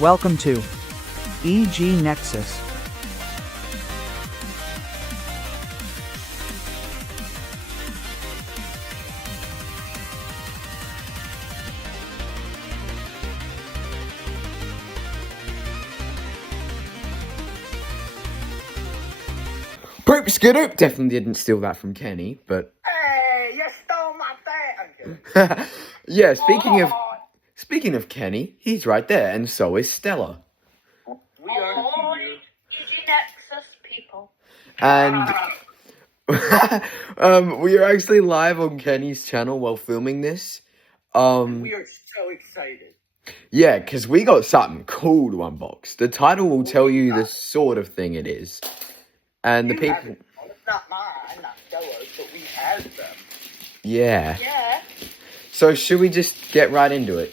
Welcome to EG Nexus. Poop Skiddoop definitely didn't steal that from Kenny, but Hey, you stole my bag! yeah. Speaking of Kenny, he's right there, and so is Stella. We are here. EG Nexus people. And we are actually live on Kenny's channel while filming this. We are so excited. Yeah, because we got something cool to unbox. The title will tell you the sort of thing it is. And the people... It's not mine, not Stella's, but we have them. Yeah. Yeah. So should we just get right into it?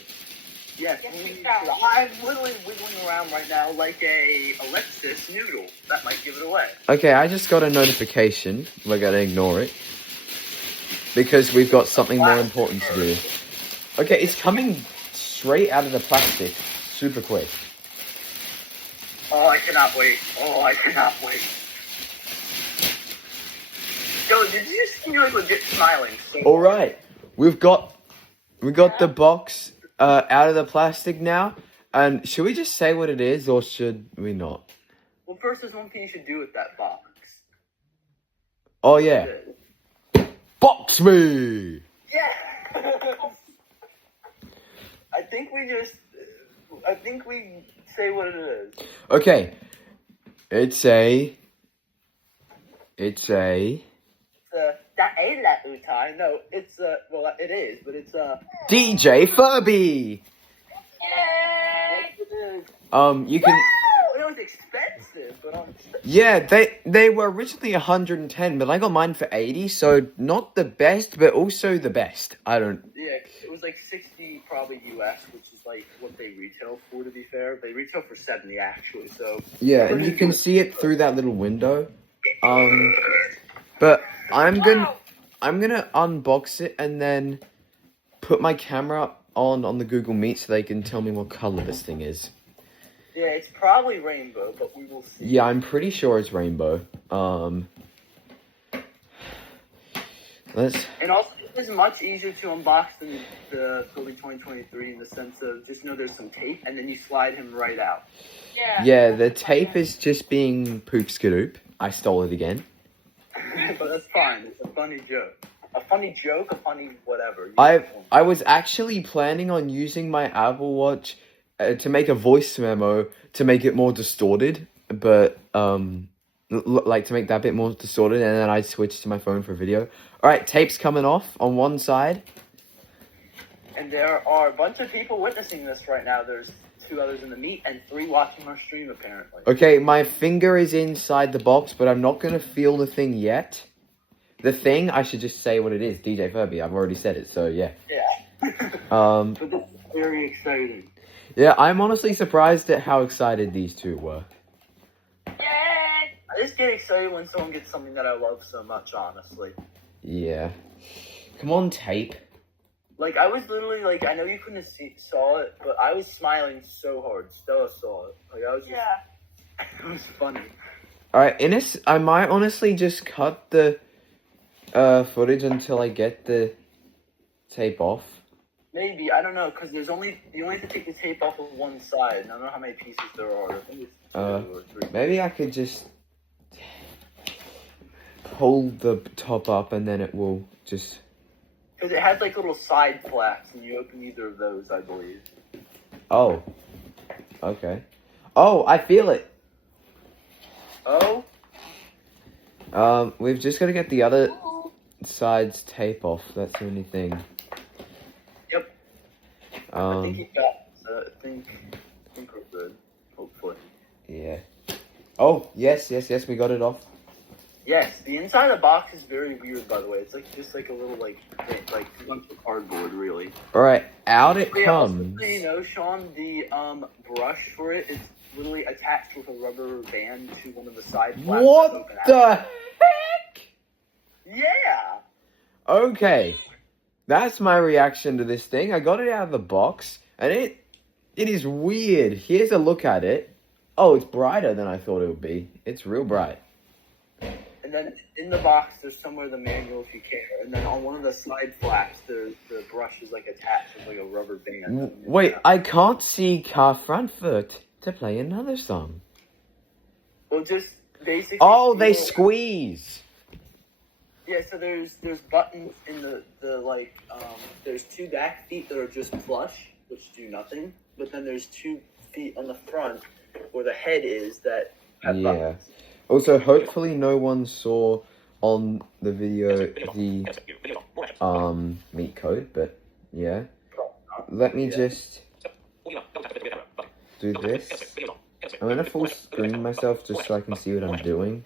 Yes, Yes, we, we can. I'm literally wiggling around right now like a Alexis noodle. That might give it away. Okay, I just got a notification. We're going to ignore it. Because we've got something more important to do. Okay, it's coming straight out of the plastic. Super quick. Oh, I cannot wait. Oh, I cannot wait. Yo, did you just see me like legit smiling? Alright, we got the box out of the plastic now. And should we just say what it is, or should we not? Well, first there's one thing you should do with that box. Oh yeah. Box me! Yeah! I think we say what it is. Okay. It's a... That ain't that Utai. No, it's well, it is, but it's DJ Furby! Yay! It is. You can... It was expensive, but Yeah, they were originally 110, but I got mine for 80, so not the best, but also the best. yeah, it was like 60 probably US, which is like what they retail for. To be fair, they retail for 70 actually. So Yeah, and you can see it through that little window. But I'm gonna unbox it and then put my camera on the Google Meet so they can tell me what color this thing is. yeah, it's probably rainbow, but we will see. Yeah, I'm pretty sure it's rainbow. And also, it's much easier to unbox than the Furby 2023 in the sense of just know there's some tape and then you slide him right out. Yeah. Yeah, the tape is just being poop skidoop. I stole it again. But that's fine. It's a funny joke. A funny joke, a funny whatever. I was actually planning on using my Apple Watch to make a voice memo to make it more distorted, but like to make that bit more distorted, and then I switched to my phone for video. All right, tape's coming off on one side. And there are a bunch of people witnessing this right now. There's 2 others in the meet and 3 watching our stream apparently. Okay, my finger is inside the box, but I'm not gonna feel the thing yet. The thing, I should just say what it is. DJ Furby. I've already said it, so yeah. Yeah. Um. But this is very exciting. Yeah, I'm honestly surprised at how excited these two were. Yay! I just get excited when someone gets something that I love so much, honestly. Yeah. Come on, tape. Like, I was literally, like, I know you couldn't saw it, but I was smiling so hard. Stella saw it. Like, I was just, Yeah. it was funny. Alright, I might honestly just cut the footage until I get the tape off. Maybe, I don't know, because you only have to take the tape off of one side. And I don't know how many pieces there are. I think it's 2 or 3. Maybe I could just pull the top up and then it will just... Because it has, like, little side flaps, and you open either of those, I believe. Oh. Okay. Oh, I feel it! Oh? We've just got to get the other side's tape off. That's the only thing. Yep. I think you got I think we're good, hopefully. Yeah. Oh, yes, we got it off. Yes, the inside of the box is very weird, by the way. It's like just like a little like a bunch of cardboard, really. Alright, out it Yeah, comes. also, you know, Sean, the brush for it is literally attached with a rubber band to one of the side flaps. What that open the out. heck? Yeah. Okay. That's my reaction to this thing. I got it out of the box, and It is weird. Here's a look at it. Oh, it's brighter than I thought it would be. It's real bright. And then in the box, there's somewhere the manual if you care. And then on one of the side flaps, the brush is like attached with like a rubber band. Wait, I can't see Car Frankfurt to play another song. Well, just basically. Oh, they squeeze. Yeah, so there's buttons in the there's two back feet that are just flush, which do nothing. But then there's 2 feet on the front where the head is that have buttons. Also, hopefully no one saw on the video the meat code, but yeah. Let me just do this. I'm gonna full screen myself just so I can see what I'm doing.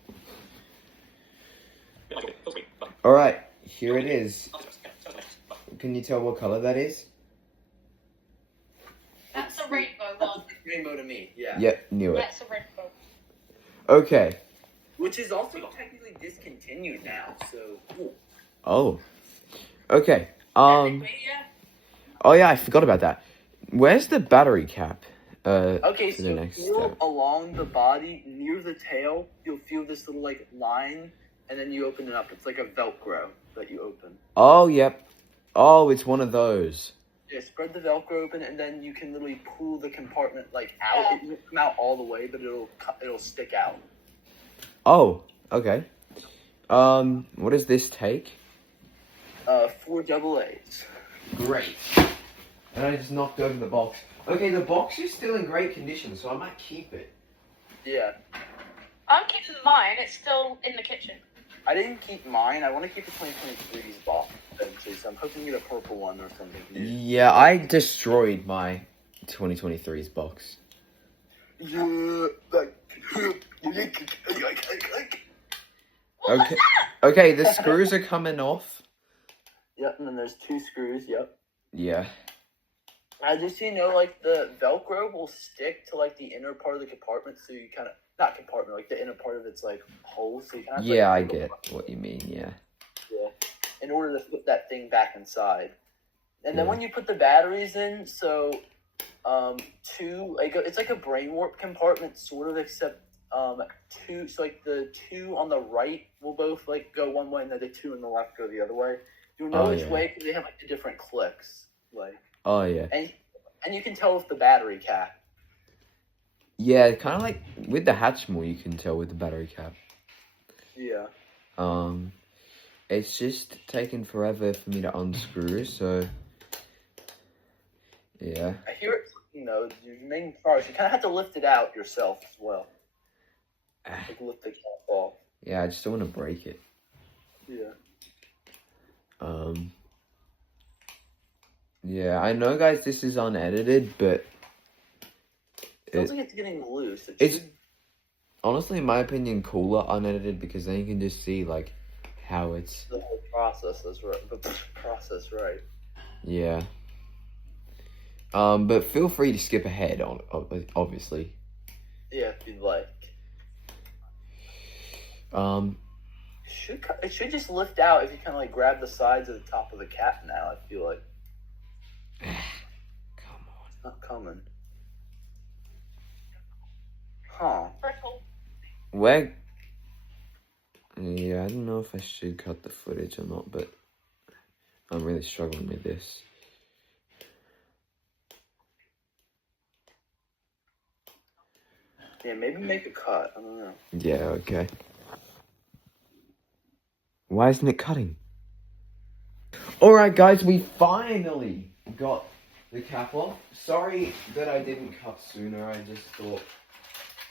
Alright, here it is. Can you tell what color that is? That's a rainbow one. Rainbow to me, yeah. Yep, knew it. That's a rainbow. Okay. Which is also technically discontinued now, so cool. Oh. Okay. Technically, yeah. Oh yeah, I forgot about that. Where's the battery cap? Okay, to so the next feel step. along the body, near the tail, you'll feel this little like line, and then you open it up. It's like a Velcro that you open. Oh, yep. Oh, it's one of those. Yeah, spread the Velcro open, and then you can literally pull the compartment like out. It won't come out all the way, but it'll stick out. Oh, okay. What does this take? 4 double A's. Great. And I just knocked over the box. Okay, the box is still in great condition, so I might keep it. Yeah. I'm keeping mine. It's still in the kitchen. I didn't keep mine. I want to keep the 2023's box eventually, so I'm hoping to get a purple one or something. Yeah, I destroyed my 2023's box. Okay. Okay, the screws are coming off. Yep, and then there's 2 screws, yep. Yeah. Just so you know, like, the Velcro will stick to, like, the inner part of the compartment, so you kind of, not compartment, like, the inner part of its, like, hole, so you kind of... Yeah, I like, get what you mean, yeah. Yeah. In order to put that thing back inside. And then Yeah. when you put the batteries in, so, 2, like, it's like a brain warp compartment, sort of, except, 2, so, like, the 2 on the right will both, like, go one way, and then the 2 on the left go the other way. You'll know which way, because they have, like, the different clicks, like... Oh, yeah. And you can tell with the battery cap. Yeah, kind of like with the Hatchmore, you can tell with the battery cap. Yeah. It's just taken forever for me to unscrew, so yeah. I hear it, your main progress. You kind of have to lift it out yourself as well. Like lift the cap off. Yeah, I just don't want to break it. Yeah. Yeah, I know, guys, this is unedited, but Feels like it's getting loose. It's honestly, in my opinion, cooler unedited because then you can just see like how it's the whole process is right. The process, right? Yeah. But feel free to skip ahead on obviously. Yeah, if you'd like. It should just lift out if you kind of like grab the sides of the top of the cap. Now I feel like. Come on. It's not coming. Huh. Purple. Where? Yeah, I don't know if I should cut the footage or not, but I'm really struggling with this. Yeah, maybe make a cut. I don't know. Yeah, okay. Why isn't it cutting? Alright, guys, we finally got the cap off. Sorry that I didn't cut sooner. I just thought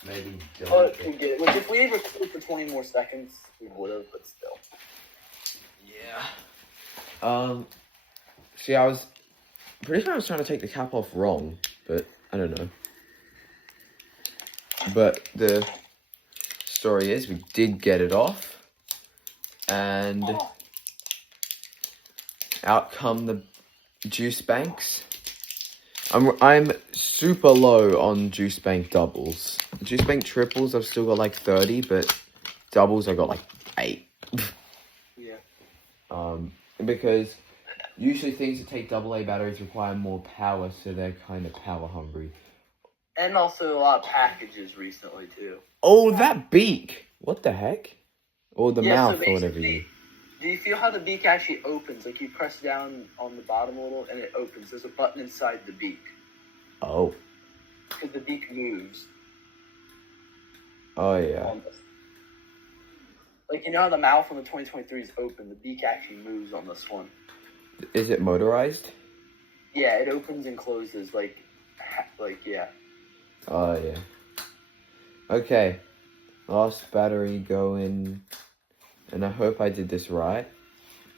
maybe But we did. Which if we had recorded for 20 more seconds, we would have, but still. Yeah. See, I was pretty sure I was trying to take the cap off wrong, but I don't know. But the story is we did get it off, and out come the juice banks. I'm super low on juice bank doubles. Juice bank triples I've still got like 30, but doubles I got like 8. Yeah. Because Usually things that take AA batteries require more power, so they're kind of power hungry. And also a lot of packages recently too. Oh, that beak! What the heck? Or the Yeah, so mouth, or whatever you basically, do you feel how the beak actually opens? Like you press down on the bottom a little and it opens. There's a button inside the beak. Oh. Because the beak moves. Oh, yeah. Like, you know how the mouth on the 2023 is open? The beak actually moves on this one. Is it motorized? Yeah, it opens and closes, yeah. Oh, yeah. Okay. Last battery going. And I hope I did this right.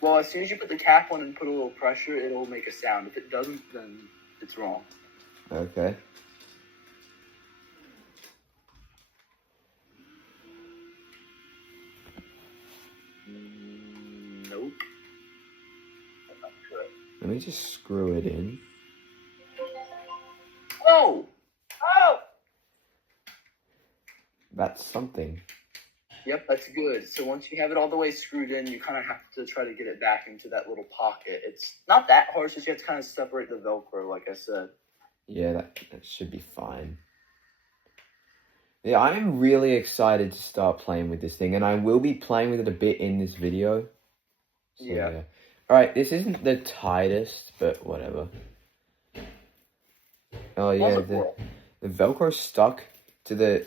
Well, as soon as you put the cap on and put a little pressure, it'll make a sound. If it doesn't, then it's wrong. Okay. Nope. I'm not sure. Let me just screw it in. Oh! Oh! That's something. Yep, that's good. So once you have it all the way screwed in, you kind of have to try to get it back into that little pocket. It's not that hard, so you have to kind of separate the Velcro, like I said. Yeah, that should be fine. Yeah, I'm really excited to start playing with this thing, and I will be playing with it a bit in this video. So, Yeah. Alright, this isn't the tightest, but whatever. Oh yeah, the Velcro's stuck to the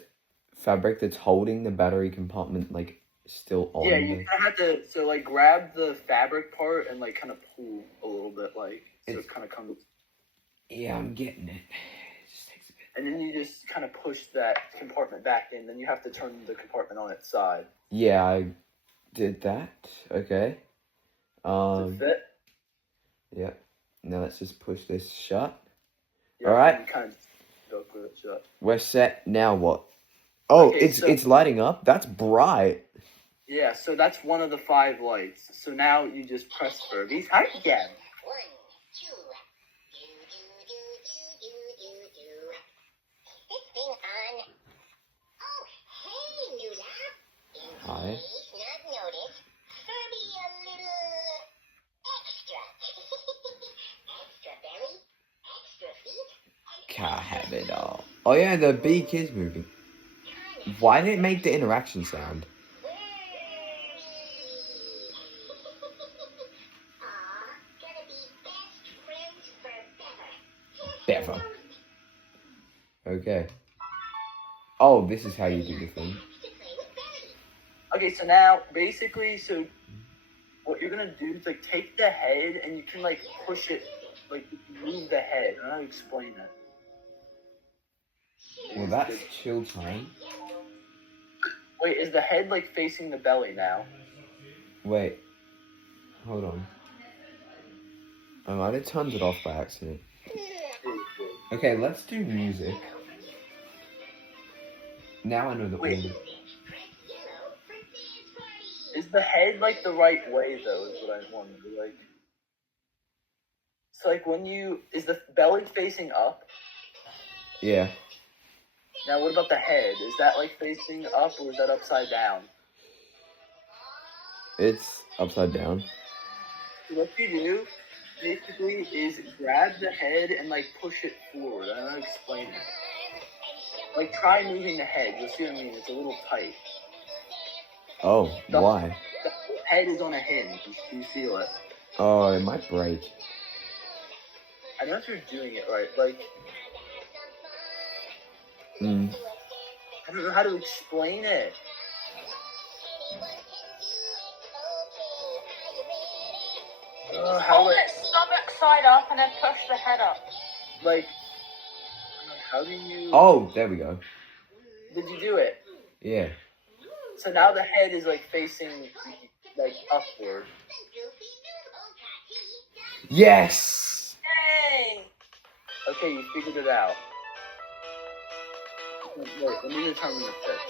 fabric that's holding the battery compartment, like, still on. Yeah, you kind of have to, so, like, grab the fabric part and, like, kind of pull a little bit, like, so it kind of comes. Yeah, I'm getting it. It just takes a bit. And then you just kind of push that compartment back in. Then you have to turn the compartment on its side. Yeah, I did that. Okay. Does it fit? Yeah. Now let's just push this shut. Yeah, Alright. you kind of Velcro it shut. We're set. Now what? Oh, Okay, it's lighting up? That's bright. Yeah, so that's one of the 5 lights. So now you just press Furby's heart again. 1, 2, this thing on. Oh, hey, Lula. Hi. In case not noticed, Furby a little extra. Extra belly, extra feet. Can't have it all. Oh yeah, the beak is moving. Why did it make the interaction sound? Aw, gonna be best friends forever. Bever. Okay. Oh, this is how you do the thing. Okay, so now, basically, so what you're going to do is, like, take the head and you can, like, push it, like, move the head. I don't know how to explain it. Well, that's chill time. Wait, is the head, like, facing the belly now? Wait. Hold on. I might have turned it off by accident. Okay, let's do music. Now I know the Wait. order. Is the head, like, the right way, though, is what I wonder. Like, so, like, when you, is the belly facing up? Yeah. Now, what about the head? Is that, like, facing up, or is that upside down? It's upside down. So what you do, basically, is grab the head and, like, push it forward. I don't know how to explain it. Like, try moving the head. You'll see what I mean. It's a little tight. Oh, why? The head is on a hinge. You feel it. Oh, it might break. I don't know if you're doing it right. Like, I don't know how to explain it. How, Hold it stomach side up and then push the head up. like, how do you... Oh, there we go. Did you do it? Yeah. So now the head is, like, facing, like, upward. Yes! Yay! Okay, you figured it out. Wait, let me determine the pitch.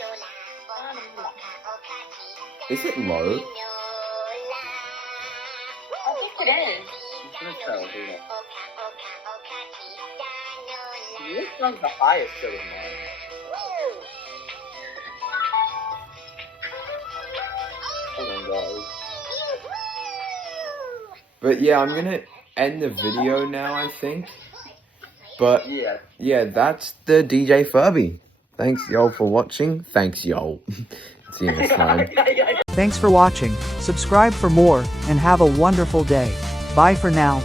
Is it low? I think it is. I'm gonna tell, hold on. This one's the highest out of mine. Hold on, guys. But yeah, I'm gonna end the video now, I think. But Yeah. yeah, that's the DJ Furby. Thanks y'all for watching. Thanks y'all. See you next time. Thanks for watching, subscribe for more, and have a wonderful day. Bye for now.